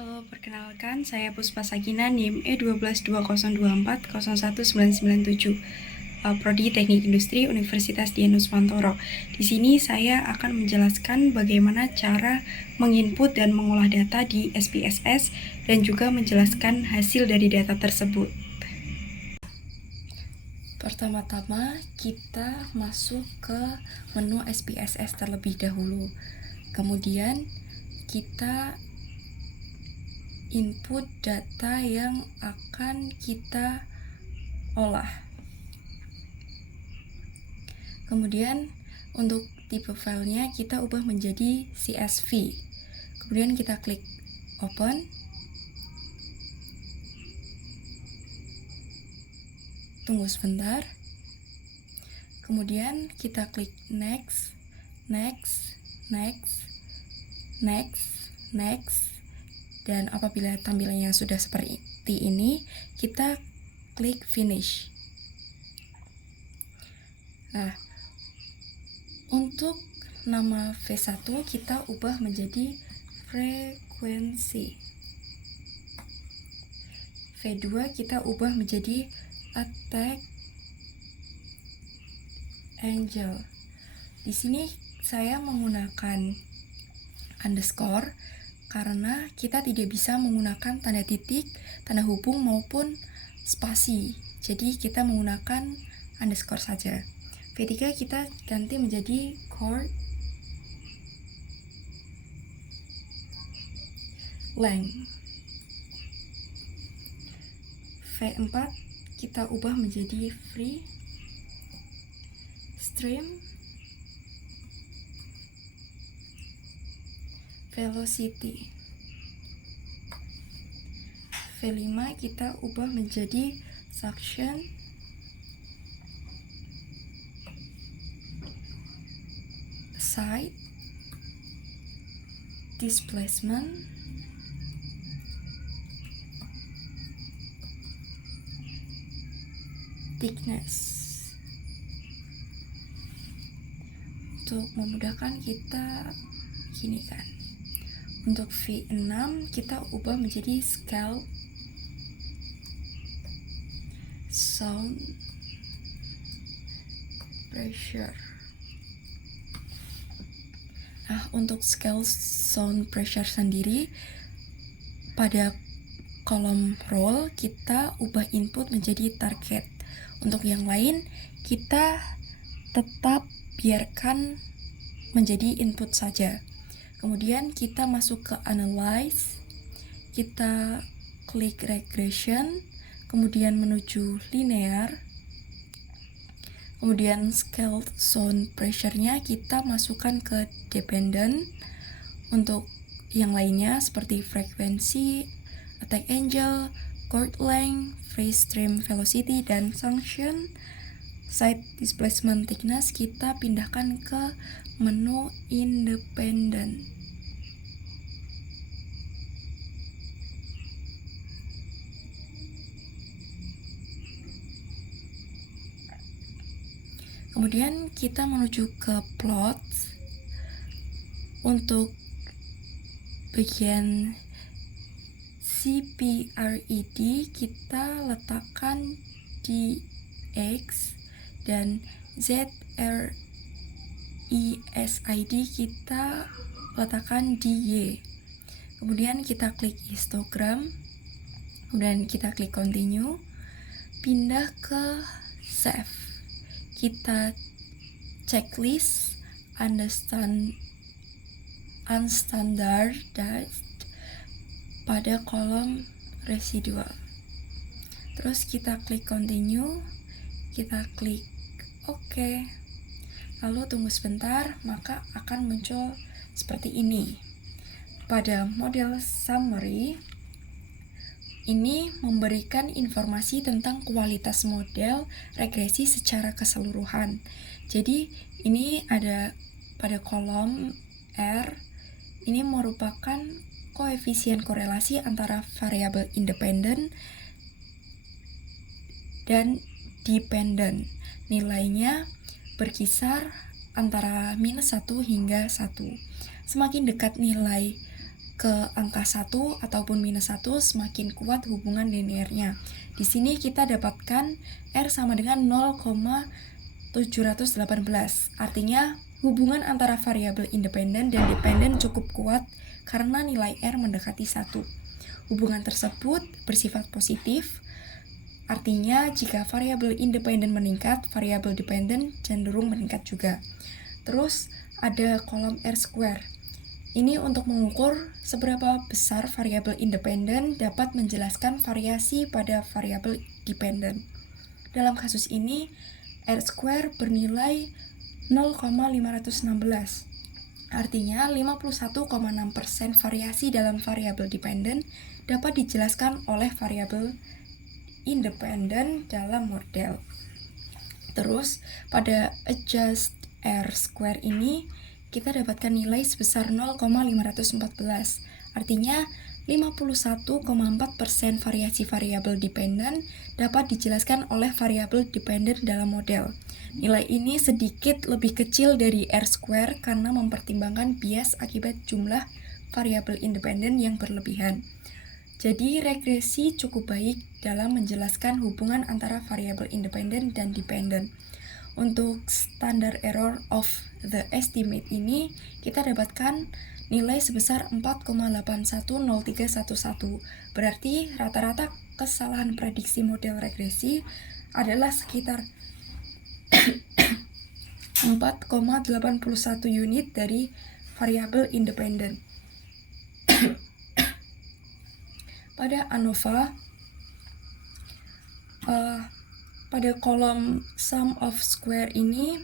Halo, perkenalkan saya Puspa Sakina NIM E12202401997, Prodi Teknik Industri Universitas Dianus Mantoro. Di sini saya akan menjelaskan bagaimana cara menginput dan mengolah data di SPSS dan juga menjelaskan hasil dari data tersebut. Pertama-tama kita masuk ke menu SPSS terlebih dahulu. Kemudian kita input data yang akan kita olah. Kemudian untuk tipe filenya kita ubah menjadi CSV. Kemudian kita klik open. Tunggu sebentar. Kemudian kita klik next, next, next, next, next. Dan apabila tampilannya sudah seperti ini, kita klik finish. Nah, untuk nama V1 kita ubah menjadi frekuensi. V2 kita ubah menjadi attack angle. Di sini saya menggunakan underscore karena kita tidak bisa menggunakan tanda titik, tanda hubung maupun spasi. Jadi kita menggunakan underscore saja. V3 kita ganti menjadi chord length. V4 kita ubah menjadi free stream velocity. V5 kita ubah menjadi suction side displacement thickness. Untuk memudahkan kita gini kan. Untuk V6 kita ubah menjadi scale sound pressure. Nah, untuk scale sound pressure sendiri pada kolom roll kita ubah input menjadi target. Untuk yang lain kita tetap biarkan menjadi input saja. Kemudian kita masuk ke analyze, kita klik regression, kemudian menuju linear, kemudian scale sound pressure-nya kita masukkan ke dependent. Untuk yang lainnya seperti frekuensi, attack angle, chord length, free stream velocity, dan suction side displacement thickness kita pindahkan ke menu independent. Kemudian kita menuju ke plot. Untuk bagian CPRED kita letakkan di X dan ZRESID kita letakkan di Y. Kemudian kita klik histogram, kemudian kita klik continue, pindah ke save. Kita checklist unstandardized pada kolom residual. Terus kita klik continue, kita klik OK. Lalu tunggu sebentar, maka akan muncul seperti ini. Pada model summary, ini memberikan informasi tentang kualitas model regresi secara keseluruhan. Jadi ini ada pada kolom R, ini merupakan koefisien korelasi antara variabel independen dan dependent. Nilainya berkisar antara -1 hingga 1. Semakin dekat nilai ke angka 1 ataupun minus 1, semakin kuat hubungan linearnya. Di sini kita dapatkan R sama dengan 0,718. Artinya hubungan antara variabel independen dan dependen cukup kuat karena nilai R mendekati 1. Hubungan tersebut bersifat positif, artinya jika variabel independen meningkat, variabel dependen cenderung meningkat juga. Terus ada kolom R-square. Ini untuk mengukur seberapa besar variabel independen dapat menjelaskan variasi pada variabel dependen. Dalam kasus ini, R-square bernilai 0,516. Artinya 51,6% variasi dalam variabel dependen dapat dijelaskan oleh variabel independen dalam model. Terus pada adjust R-square ini kita dapatkan nilai sebesar 0,514. Artinya 51,4% variasi variabel dependen dapat dijelaskan oleh variabel dependen dalam model. Nilai ini sedikit lebih kecil dari R-square karena mempertimbangkan bias akibat jumlah variabel independen yang berlebihan. Jadi regresi cukup baik dalam menjelaskan hubungan antara variabel independen dan dependen. Untuk standard error of the estimate ini, kita dapatkan nilai sebesar 4,810311. Berarti rata-rata kesalahan prediksi model regresi adalah sekitar 4,81 unit dari variabel independen. Pada ANOVA, pada kolom sum of square ini,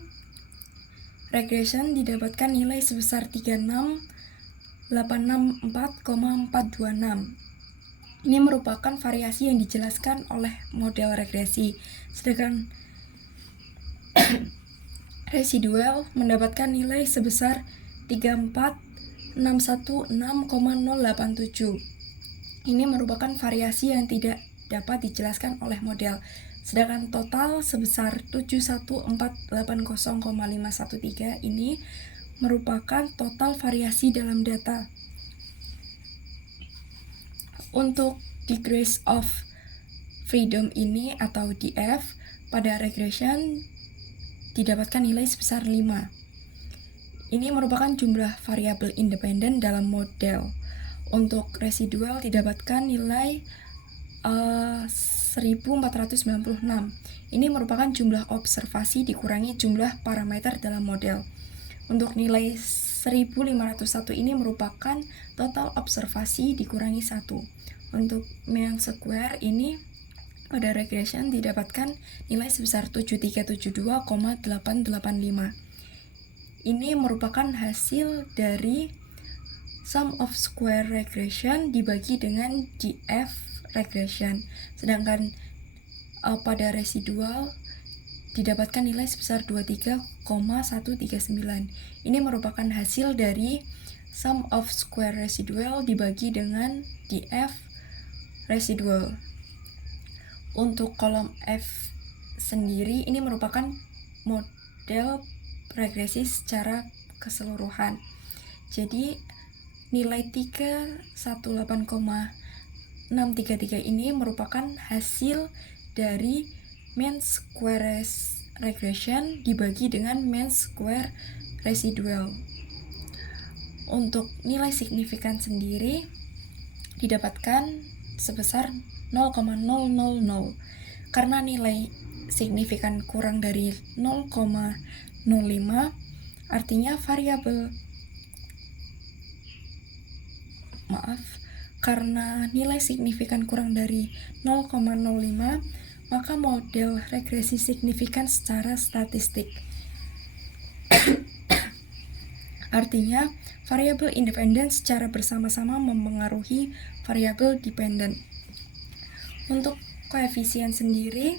regression didapatkan nilai sebesar 36864,426. Ini merupakan variasi yang dijelaskan oleh model regresi. Sedangkan residual mendapatkan nilai sebesar 34616,087. Ini merupakan variasi yang tidak dapat dijelaskan oleh model. Sedangkan total sebesar 71480,513 ini merupakan total variasi dalam data. Untuk degrees of freedom ini atau DF pada regression didapatkan nilai sebesar 5. Ini merupakan jumlah variabel independen dalam model. Untuk residual didapatkan nilai 1496. Ini merupakan jumlah observasi dikurangi jumlah parameter dalam model. Untuk nilai 1501 ini merupakan total observasi dikurangi 1. Untuk mean square ini pada regression didapatkan nilai sebesar 7372,885. Ini merupakan hasil dari sum of square regression dibagi dengan DF regression. Sedangkan pada residual didapatkan nilai sebesar 23,139. Ini merupakan hasil dari sum of square residual dibagi dengan DF residual. Untuk kolom F sendiri ini merupakan model regresi secara keseluruhan. Jadi nilai 318,633 ini merupakan hasil dari mean square regression dibagi dengan mean square residual. Untuk nilai signifikan sendiri didapatkan sebesar 0,000. Karena nilai signifikan kurang dari 0,05, artinya karena nilai signifikan kurang dari 0,05, maka model regresi signifikan secara statistik. Artinya, variabel independen secara bersama-sama mempengaruhi variabel dependen. Untuk koefisien sendiri,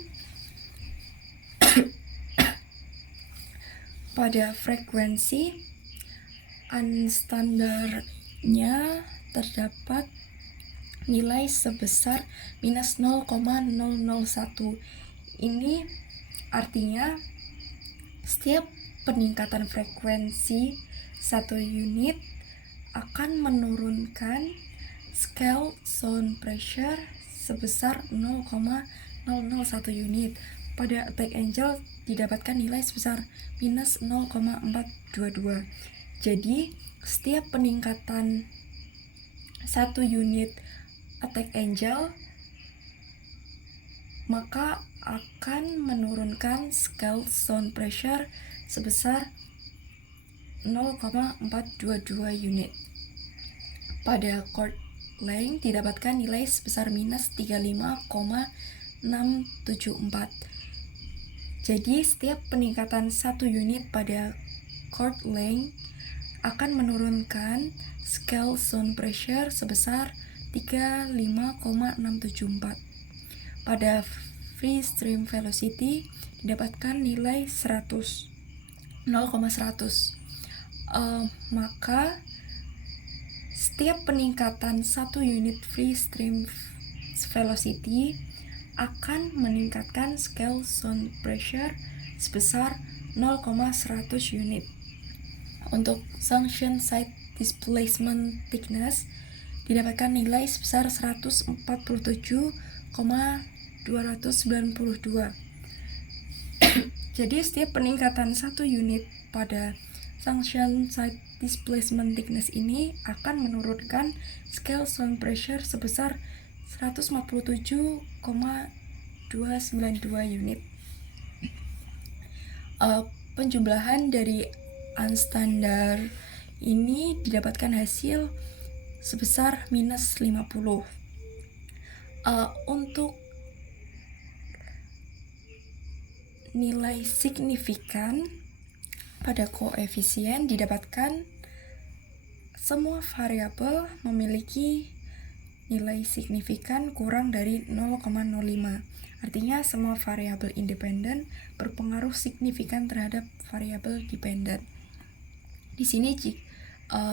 pada frekuensi unstandardnya terdapat nilai sebesar minus 0,001. Ini artinya setiap peningkatan frekuensi 1 unit akan menurunkan scale zone pressure sebesar 0,001 unit. Pada attack angle didapatkan nilai sebesar minus 0,422. Jadi, setiap peningkatan 1 unit attack angle maka akan menurunkan scale zone pressure sebesar 0,422 unit. Pada chord length didapatkan nilai sebesar minus 35,674. Jadi setiap peningkatan 1 unit pada chord length akan menurunkan scale zone pressure sebesar 35,674. Pada free stream velocity didapatkan nilai 100, maka setiap peningkatan 1 unit free stream velocity akan meningkatkan scale zone pressure sebesar 0,100 unit. Untuk junction side displacement thickness didapatkan nilai sebesar 147,292. Jadi setiap peningkatan 1 unit pada junction side displacement thickness ini akan menurunkan scale zone pressure sebesar 147,292 unit. Penjumlahan dari unstandard ini didapatkan hasil sebesar minus 50. Untuk nilai signifikan pada koefisien didapatkan semua variabel memiliki nilai signifikan kurang dari 0,05. Artinya semua variabel independen berpengaruh signifikan terhadap variabel dependen. Di sini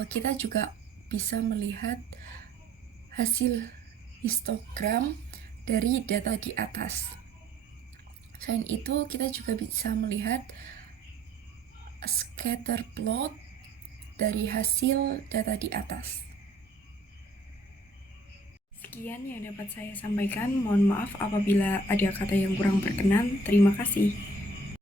kita juga bisa melihat hasil histogram dari data di atas. Selain itu, kita juga bisa melihat scatter plot dari hasil data di atas. Sekian yang dapat saya sampaikan. Mohon maaf apabila ada kata yang kurang berkenan. Terima kasih.